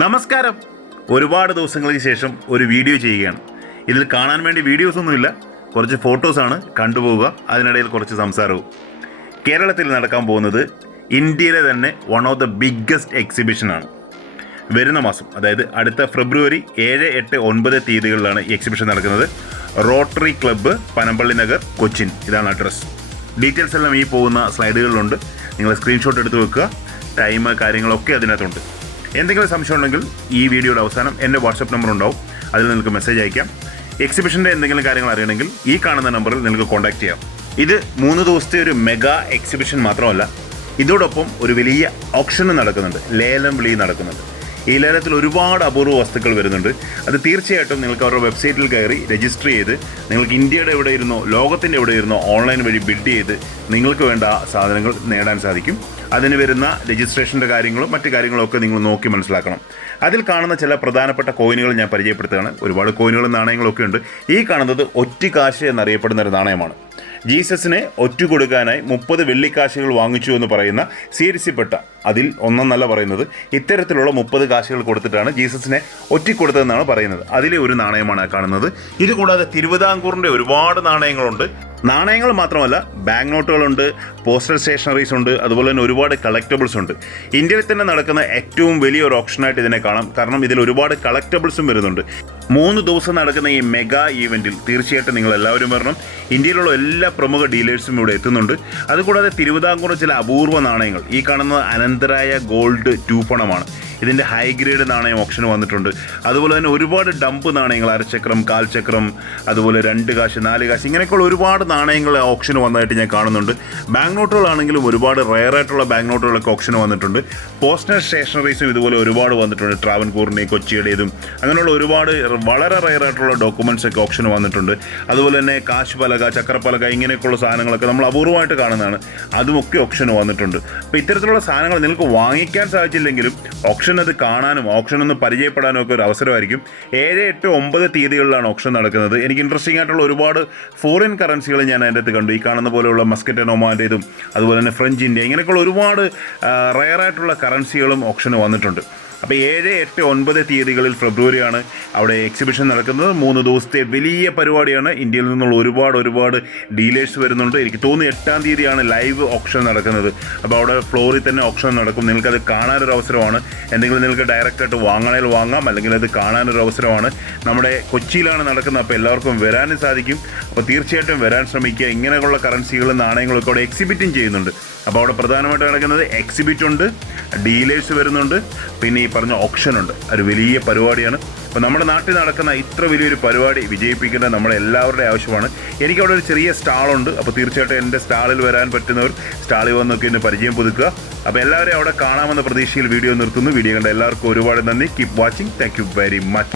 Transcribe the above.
നമസ്കാരം. ഒരുപാട് ദിവസങ്ങൾക്ക് ശേഷം ഒരു വീഡിയോ ചെയ്യുകയാണ്. ഇതിൽ കാണാൻ വേണ്ടി വീഡിയോസൊന്നുമില്ല, കുറച്ച് ഫോട്ടോസാണ്, കണ്ടുപോവുക. അതിനിടയിൽ കുറച്ച് സംസാരവും. കേരളത്തിൽ നടക്കാൻ പോകുന്നത് ഇന്ത്യയിലെ തന്നെ വൺ ഓഫ് ദ ബിഗ്ഗസ്റ്റ് എക്സിബിഷനാണ്. വരുന്ന മാസം, അതായത് അടുത്ത ഫെബ്രുവരി 7, 8, 9 തീയതികളിലാണ് ഈ എക്സിബിഷൻ നടക്കുന്നത്. Rotary club, Panampilly Nagar, Cochin. ഇതാണ് അഡ്രസ്സ്. ഡീറ്റെയിൽസ് എല്ലാം ഈ പോകുന്ന സ്ലൈഡുകളിലുണ്ട്. നിങ്ങൾ സ്ക്രീൻഷോട്ട് എടുത്ത് വെക്കുക. ടൈം കാര്യങ്ങളൊക്കെ അതിനകത്തുണ്ട്. എന്തെങ്കിലും സംശയം ഉണ്ടെങ്കിൽ ഈ വീഡിയോയുടെ അവസാനം എൻ്റെ വാട്സപ്പ് നമ്പർ ഉണ്ടാവും. അതിൽ നിങ്ങൾക്ക് മെസ്സേജ് അയക്കാം. എക്സിബിഷൻ്റെ എന്തെങ്കിലും കാര്യങ്ങൾ അറിയണമെങ്കിൽ ഈ കാണുന്ന നമ്പറിൽ നിങ്ങൾക്ക് കോൺടാക്ട് ചെയ്യാം. ഇത് 3 ദിവസത്തെ ഒരു മെഗാ എക്സിബിഷൻ മാത്രമല്ല, ഇതോടൊപ്പം ഒരു വലിയ ഓപ്ഷനും നടക്കുന്നുണ്ട്, ലേലം വിളി നടക്കുന്നുണ്ട്. ഈ ലേലത്തിൽ ഒരുപാട് അപൂർവ വസ്തുക്കൾ വരുന്നുണ്ട്. അത് തീർച്ചയായിട്ടും നിങ്ങൾക്ക് അവരുടെ വെബ്സൈറ്റിൽ കയറി രജിസ്റ്റർ ചെയ്ത് നിങ്ങൾക്ക് ഇന്ത്യയുടെ എവിടെ ഇരുന്നോ ലോകത്തിൻ്റെ എവിടെ ഇരുന്നോ ഓൺലൈൻ വഴി ബിഡ് ചെയ്ത് നിങ്ങൾക്ക് വേണ്ട സാധനങ്ങൾ നേടാൻ സാധിക്കും. അതിന് വരുന്ന രജിസ്ട്രേഷൻ്റെ കാര്യങ്ങളും മറ്റു കാര്യങ്ങളും ഒക്കെ നിങ്ങൾ നോക്കി മനസ്സിലാക്കണം. അതിൽ കാണുന്ന ചില പ്രധാനപ്പെട്ട കോയിനുകൾ ഞാൻ പരിചയപ്പെടുത്തുകയാണ്. ഒരുപാട് കോയിനുകളും നാണയങ്ങളൊക്കെ ഉണ്ട്. ഈ കാണുന്നത് ഒറ്റുകാശ് എന്നറിയപ്പെടുന്ന ഒരു നാണയമാണ്. ജീസസിനെ ഒറ്റ കൊടുക്കാനായി 30 വെള്ളിക്കാശുകൾ വാങ്ങിച്ചു എന്ന് പറയുന്ന സീരീസിൽപ്പെട്ട അതിൽ ഒന്നെന്നല്ല പറയുന്നത്, ഇത്തരത്തിലുള്ള 30 കാശുകൾ കൊടുത്തിട്ടാണ് ജീസസിനെ ഒറ്റിക്കൊടുത്തതെന്നാണ് പറയുന്നത്. അതിലെ ഒരു നാണയമാണ് കാണുന്നത്. ഇത് കൂടാതെ തിരുവിതാംകൂറിൻ്റെ ഒരുപാട് നാണയങ്ങളുണ്ട്. നാണയങ്ങൾ മാത്രമല്ല, ബാങ്ക് നോട്ടുകളുണ്ട്, പോസ്റ്റൽ സ്റ്റേഷനറീസ് ഉണ്ട്, അതുപോലെ തന്നെ ഒരുപാട് കളക്റ്റബിൾസ് ഉണ്ട്. ഇന്ത്യയിൽ തന്നെ നടക്കുന്ന ഏറ്റവും വലിയൊരു ഓപ്ഷനായിട്ട് ഇതിനെ കാണാം. കാരണം ഇതിൽ ഒരുപാട് കളക്റ്റബിൾസും വരുന്നുണ്ട്. 3 ദിവസം നടക്കുന്ന ഈ മെഗാ ഈവൻറ്റിൽ തീർച്ചയായിട്ടും നിങ്ങൾ എല്ലാവരും വരണം. ഇന്ത്യയിലുള്ള എല്ലാ പ്രമുഖ ഡീലേഴ്സും ഇവിടെ എത്തുന്നുണ്ട്. അതുകൂടാതെ തിരുവിതാംകൂർ ചില അപൂർവ നാണയങ്ങൾ, ഈ കാണുന്നത് അനന്തരായ ഗോൾഡ് 2 പണമാണ്. ഇതിൻ്റെ ഹൈ ഗ്രേഡ് നാണയം ഓപ്ഷന് വന്നിട്ടുണ്ട്. അതുപോലെ തന്നെ ഒരുപാട് ഡംപ് നാണയങ്ങൾ, അരച്ചക്രം, കാൽചക്രം, അതുപോലെ 2 കാശ്, 4 കാശ്, ഇങ്ങനെയൊക്കെയുള്ള ഒരുപാട് നാണയങ്ങൾ ഓപ്ഷന് വന്നതായിട്ട് ഞാൻ കാണുന്നുണ്ട്. ബാങ്ക് നോട്ടുകളാണെങ്കിലും ഒരുപാട് റെയറായിട്ടുള്ള ബാങ്ക് നോട്ടുകളൊക്കെ ഓപ്ഷന് വന്നിട്ടുണ്ട്. പോസ്റ്റൽ സ്റ്റേഷനറീസും ഇതുപോലെ ഒരുപാട് വന്നിട്ടുണ്ട്. ട്രാവൻകൂറിൻ്റെയും കൊച്ചിയുടേതും അങ്ങനെയുള്ള ഒരുപാട് വളരെ റെയറായിട്ടുള്ള ഡോക്യുമെൻറ്റ്സ് ഒക്കെ ഓപ്ഷന് വന്നിട്ടുണ്ട്. അതുപോലെ തന്നെ കാശ് പലക, ചക്രപ്പലക, ഇങ്ങനെയൊക്കെയുള്ള സാധനങ്ങളൊക്കെ നമ്മൾ അപൂർവമായിട്ട് കാണുന്നതാണ്. അതുമൊക്കെ ഓപ്ഷന് വന്നിട്ടുണ്ട്. അപ്പോൾ ഇത്തരത്തിലുള്ള സാധനങ്ങൾ നിങ്ങൾക്ക് വാങ്ങിക്കാൻ സാധിച്ചില്ലെങ്കിലും ഓപ്ഷൻ അത് കാണാനും ഓപ്ഷൻ ഒന്ന് പരിചയപ്പെടാനും ഒക്കെ ഒരു അവസരമായിരിക്കും. 7, 8, 9 തീയതികളിലാണ് ഓപ്ഷൻ നടക്കുന്നത്. എനിക്ക് ഇൻട്രസ്റ്റിംഗ് ആയിട്ടുള്ള ഒരുപാട് ഫോറിൻ കറൻസികൾ ഞാൻ അതിൻ്റെ അകത്ത് കണ്ടു. ഈ കാണുന്ന പോലെയുള്ള മസ്കറ്റ് ആൻഡ് ഒമാൻ്റേതും അതുപോലെ തന്നെ ഫ്രഞ്ച് ഇന്ത്യ, ഇങ്ങനെയൊക്കെയുള്ള ഒരുപാട് റയറായിട്ടുള്ള കറൻസികളും ഓപ്ഷന് വന്നിട്ടുണ്ട്. അപ്പോൾ 7, 8, 9 തീയതികളിൽ ഫെബ്രുവരിയാണ് അവിടെ എക്സിബിഷൻ നടക്കുന്നത്. 3 ദിവസത്തെ വലിയ പരിപാടിയാണ്. ഇന്ത്യയിൽ നിന്നുള്ള ഒരുപാട് ഡീലേഴ്സ് വരുന്നുണ്ട്. എനിക്ക് തോന്നുന്നു 8-ാം തീയതിയാണ് ലൈവ് ഓപ്ഷൻ നടക്കുന്നത്. അപ്പോൾ അവിടെ ഫ്ലോറിൽ തന്നെ ഓപ്ഷൻ നടക്കും. നിങ്ങൾക്കത് കാണാനൊരു അവസരമാണ്. എന്തെങ്കിലും നിങ്ങൾക്ക് ഡയറക്റ്റായിട്ട് വാങ്ങണേൽ വാങ്ങാം, അല്ലെങ്കിൽ അത് കാണാനൊരു അവസരമാണ്. നമ്മുടെ കൊച്ചിയിലാണ് നടക്കുന്നത്. അപ്പോൾ എല്ലാവർക്കും വരാനും സാധിക്കും. അപ്പോൾ തീർച്ചയായിട്ടും വരാൻ ശ്രമിക്കുക. ഇങ്ങനെയുള്ള കറൻസികളും നാണയങ്ങളൊക്കെ അവിടെ എക്സിബിറ്റും ചെയ്യുന്നുണ്ട്. അപ്പോൾ അവിടെ പ്രധാനമായിട്ട് നടക്കുന്നത് എക്സിബിറ്റ് ഉണ്ട്, ഡീലേഴ്സ് വരുന്നുണ്ട്, പിന്നെ ഈ പറഞ്ഞ ഓപ്ഷനുണ്ട്. ഒരു വലിയ പരിപാടിയാണ്. അപ്പോൾ നമ്മുടെ നാട്ടിൽ നടക്കുന്ന ഇത്ര വലിയൊരു പരിപാടി വിജയിപ്പിക്കേണ്ടത് നമ്മുടെ എല്ലാവരുടെയും ആവശ്യമാണ്. എനിക്കവിടെ ഒരു ചെറിയ സ്റ്റാളുണ്ട്. അപ്പോൾ തീർച്ചയായിട്ടും എൻ്റെ സ്റ്റാളിൽ വരാൻ പറ്റുന്നവർ സ്റ്റാളിൽ വന്നൊക്കെ എന്നെ പരിചയം പുതുക്കുക. അപ്പോൾ എല്ലാവരെയും അവിടെ കാണാമെന്ന പ്രതീക്ഷയിൽ വീഡിയോ നിർത്തുന്നു. വീഡിയോ കണ്ട എല്ലാവർക്കും ഒരുപാട് നന്ദി. Keep watching. Thank you very much.